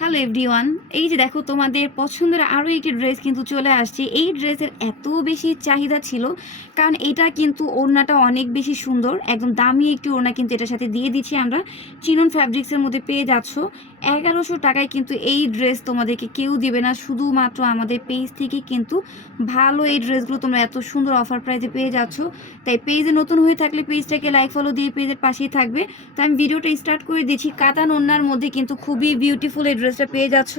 Hello everyone এই যে দেখো, তোমাদের পছন্দের আরও একটি ড্রেস কিন্তু চলে আসছে। এই ড্রেসের এত বেশি চাহিদা ছিল, কারণ এটা কিন্তু ওড়নাটা অনেক বেশি সুন্দর। একদম দামি একটি ওড়না কিন্তু এটার সাথে দিয়ে দিচ্ছি আমরা। চিনন ফ্যাব্রিক্সের মধ্যে পেয়ে যাচ্ছ। এগারোশো টাকায় কিন্তু এই ড্রেস তোমাদেরকে কেউ দিবে না। শুধুমাত্র আমাদের পেজ থেকে কিন্তু ভালো এই ড্রেসগুলো তোমরা এত সুন্দর অফার প্রাইসে পেয়ে যাচ্ছ। তাই পেজে নতুন হয়ে থাকলে পেজটাকে লাইক ফলো দিয়ে পেজের পাশেই থাকবে। তো আমি ভিডিওটা স্টার্ট করে দিচ্ছি। কাতান ওড়নার মধ্যে কিন্তু খুবই বিউটিফুল এই ড্রেসটা পেয়ে যাচ্ছ?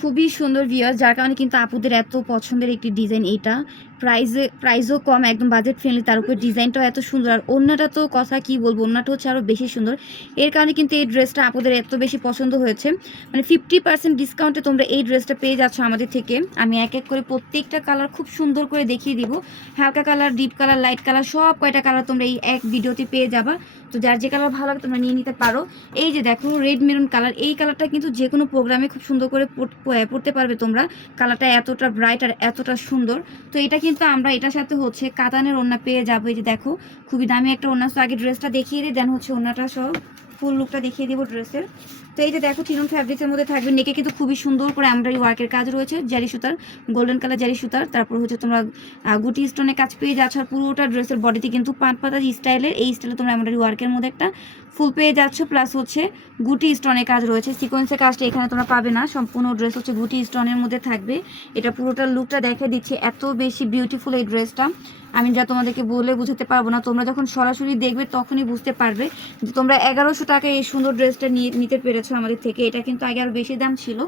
খুবই সুন্দর ভিউয়ার যার কারণে কিন্তু আপুদের এত পছন্দের একটি ডিজাইন এটা। প্রাইসে প্রাইসও কম, একদম বাজেট ফ্রেন্ডলি তার উপর ডিজাইনটাও এত সুন্দর। আর অন্যটা তো কথা কি বলব অন্যটা হচ্ছে আরও বেশি সুন্দর। এর কারণে কিন্তু এই ড্রেসটা আপুদের এত বেশি পছন্দ হয়েছে। মানে ফিফটি পার্সেন্ট ডিসকাউন্টে তোমরা এই ড্রেসটা পেয়ে যাচ্ছ আমাদের থেকে। আমি এক এক করে প্রত্যেকটা কালার খুব সুন্দর করে দেখিয়ে দিব। হালকা colour deep colour light colour সব কয়টা কালার তোমরা এই এক ভিডিওতে পেয়ে যাবা। তো যার যে কালার ভালো লাগে তোমরা নিয়ে নিতে পারো। এই যে দেখো রেড মেরুন কালার এই কালারটা কিন্তু যে কোনো প্রোগ্রামে খুব সুন্দর করে পড়তে পারবে তোমরা। কালারটা এতটা ব্রাইট আর এতটা সুন্দর। তো এটা কিন্তু আমরা এটার সাথে হচ্ছে কাতানের ওড়না পেয়ে যাব। এই যে দেখো, খুবই দামি একটা ওনা তো আগে ড্রেসটা দেখিয়ে দিই দেন হচ্ছে ওড়নাটা সহ ফুল লুকটা দেখিয়ে দিব ড্রেসের তো এই যে দেখো টিনন ফ্যাব্রিক্সের মধ্যে থাকবে নেকে কিন্তু খুবই সুন্দর করে এমব্রয়ডারি ওয়ার্কের কাজ রয়েছে জারি সুতার গোল্ডেন কালার জারি সুতার, তারপর হচ্ছে তোমরা গুটি স্টোনের কাজ পেয়ে যাচ্ছ আর পুরোটা ড্রেসের বডিতে কিন্তু পাঁচ পাতা স্টাইলের এই স্টাইলে তোমরা এমব্রয়ডারি ওয়ার্কের মধ্যে একটা ফুল পেয়ে যাচ্ছ প্লাস হচ্ছে গুটি স্টোনের কাজ রয়েছে। সিকোয়েন্সের কাজটা এখানে তোমরা পাবে না, সম্পূর্ণ ড্রেস হচ্ছে গুটি স্টোনের মধ্যে থাকবে। এটা পুরোটা লুকটা দেখে দিচ্ছে, এত বেশি বিউটিফুল এই ড্রেসটা আমি যা তোমাদেরকে বলে বুঝাতে পারব না, তোমরা যখন সরাসরি দেখবে তখনই বুঝতে পারবে যে তোমরা এগারোশো টাকায় এই সুন্দর ড্রেসটা নিয়ে, নিতে পেরেছ। আমাদের থেকে, এটা কিন্তু আগে আরও বেশি দাম ছিল।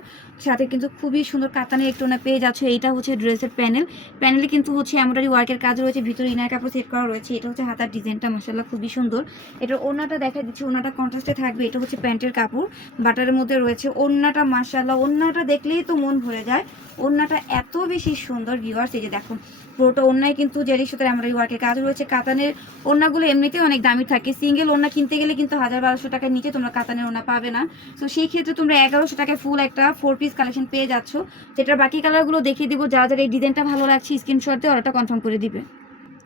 সাথে কিন্তু খুবই সুন্দর কাতানের একটু না পেয়ে যাচ্ছে এইটা হচ্ছে ড্রেসের প্যানেল। প্যানেলে কিন্তু হচ্ছে এমব্রয়ডারি ওয়ার্কের কাজ রয়েছে, ভিতরে ইনার কাপড় সেট করা রয়েছে, এটা হচ্ছে হাতার ডিজাইনটা মশাল্লা খুবই সুন্দর। এটা ওনাটা দেখা দিচ্ছে ওনাটা কন্ট্রাস্টে থাকবে, এটা হচ্ছে প্যান্টের কাপড়, বাটারের মধ্যে রয়েছে ওন্নাটা মাশাল্লাহ ওন্নাটা দেখলেই তো মন ভরে যায়। ওন্নাটা এত বেশি সুন্দর ভিউয়ার্স এই যে দেখো, পুরোটা ওন্নায় কিন্তু জেরি সুতার এমব্রয়ডারি ওয়ার্কের কাজ রয়েছে। কাতানের ওন্নাগুলো এমনিতেই অনেক দামি থাকে। সিঙ্গেল ওন্না কিনতে গেলে কিন্তু হাজার বারোশো টাকার নিচে তোমরা কাতানের ওন্না পাবে না। তো সেই ক্ষেত্রে তোমরা এগারোশো টাকায় ফুল একটা ফোর পিস কালেকশন পেয়ে যাচ্ছ। সেটার বাকি কালারগুলো দেখিয়ে দিব। যারা যারা এই ডিজাইনটা ভালো লাগছে স্ক্রিনশট দিয়ে অর্ডারটা কনফার্ম করে দিবে।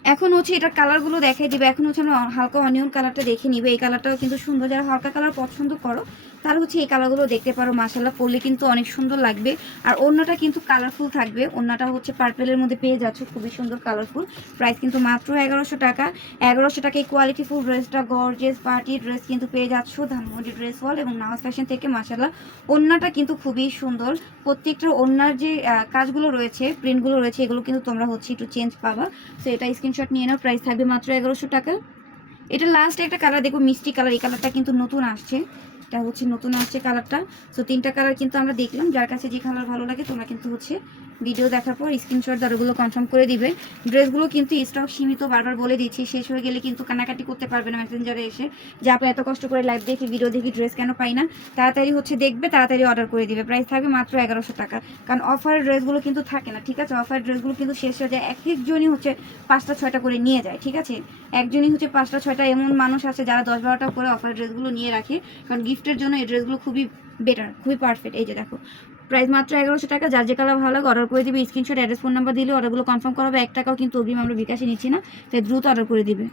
এখন হচ্ছে এটার কালারগুলো দেখাই দিবে। এখন হচ্ছে আমরা হালকা অনিয়ন কালারটা দেখে নিবে। এই কালারটাও কিন্তু সুন্দর। যারা হালকা কালার পছন্দ করো, তারা হচ্ছে এই কালারগুলো দেখতে পারো। মাসাল্লাহ পরলে কিন্তু অনেক সুন্দর লাগবে। আর অন্যটা কিন্তু কালারফুল থাকবে। অন্যটা হচ্ছে পার্পেলের মধ্যে পেয়ে যাচ্ছ। খুবই সুন্দর কালারফুল প্রাইস কিন্তু মাত্র এগারোশো টাকা। এগারোশো টাকায় কোয়ালিটিফুল ড্রেসটা গর্জেস পার্টি ড্রেস কিন্তু পেয়ে যাচ্ছ। ধানমন্ডি ড্রেস ওয়াল এবং নামাজ ফ্যাশন থেকে মাসাল্লাহ অন্যটা কিন্তু খুবই সুন্দর। প্রত্যেকটা অন্যার যে কাজগুলো রয়েছে প্রিন্টগুলো রয়েছে, এগুলো কিন্তু তোমরা হচ্ছে একটু চেঞ্জ পাবা। তো এটা স্ক্রিনশট নিয়ে নাও প্রাইস থাকবে মাত্র এগারোশো টাকা। এটা লাস্ট একটা কালার দেখো মিষ্টি কালার এই কালারটা কিন্তু নতুন আসছে। এটা হচ্ছে নতুন আসছে কালারটা সো তিনটা কালার কিন্তু আমরা দেখলাম, যার কাছে যে কালার ভালো লাগে তোমরা কিন্তু হচ্ছে ভিডিও দেখার পর স্ক্রিনশট দ্বারাগুলো কনফার্ম করে দিবে। ড্রেসগুলো কিন্তু স্টক সীমিত বারবার বলে দিচ্ছি শেষ হয়ে গেলে কিন্তু কানাকাটি করতে পারবে না মেসেঞ্জারে এসে। যে আপনি এত কষ্ট করে লাইভ দেখি ভিডিও দেখি ড্রেস কেন পাই না? তাড়াতাড়ি হচ্ছে দেখবে, তাড়াতাড়ি অর্ডার করে দিবে। প্রাইস থাকবে মাত্র এগারোশো টাকা। কারণ অফারের ড্রেসগুলো কিন্তু থাকে না, ঠিক আছে? অফারের ড্রেসগুলো কিন্তু শেষ হয়ে যায়, এক একজনই হচ্ছে পাঁচটা, ছয়টা করে নিয়ে যায়, ঠিক আছে? একজনই হচ্ছে পাঁচটা, ছয়টা এমন মানুষ আছে যারা দশ, বারোটা করে অফারের ড্রেসগুলো নিয়ে রাখে। কারণ গিফটের জন্য এই ড্রেসগুলো খুবই বেটার খুবই পারফেক্ট এই যে দেখো প্রাইস মাত্র এগারোশো টাকা। যার যে কালার ভালো লাগে অর্ডার করে দিবে। স্ক্রিনশট অ্যাড্রেস ফোন নাম্বার দিলে অর্ডারগুলো কনফার্ম করাবে এক টাকাও কিন্তু অগ্রিম আমরা বিকাশে নিচ্ছি না। তাই দ্রুত অর্ডার করে দিবে।